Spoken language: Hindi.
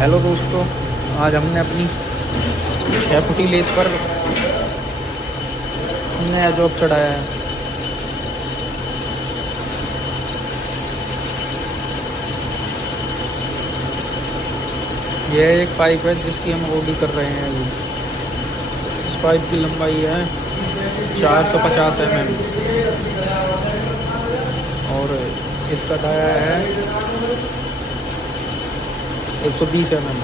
हेलो दोस्तों, आज हमने अपनी 6 फुटी लेस पर नया जॉब चढ़ाया है। यह एक पाइप है जिसकी हम ओडी कर रहे हैं अभी। इस पाइप की लंबाई है 450 mm और इसका डाया है 120 mm।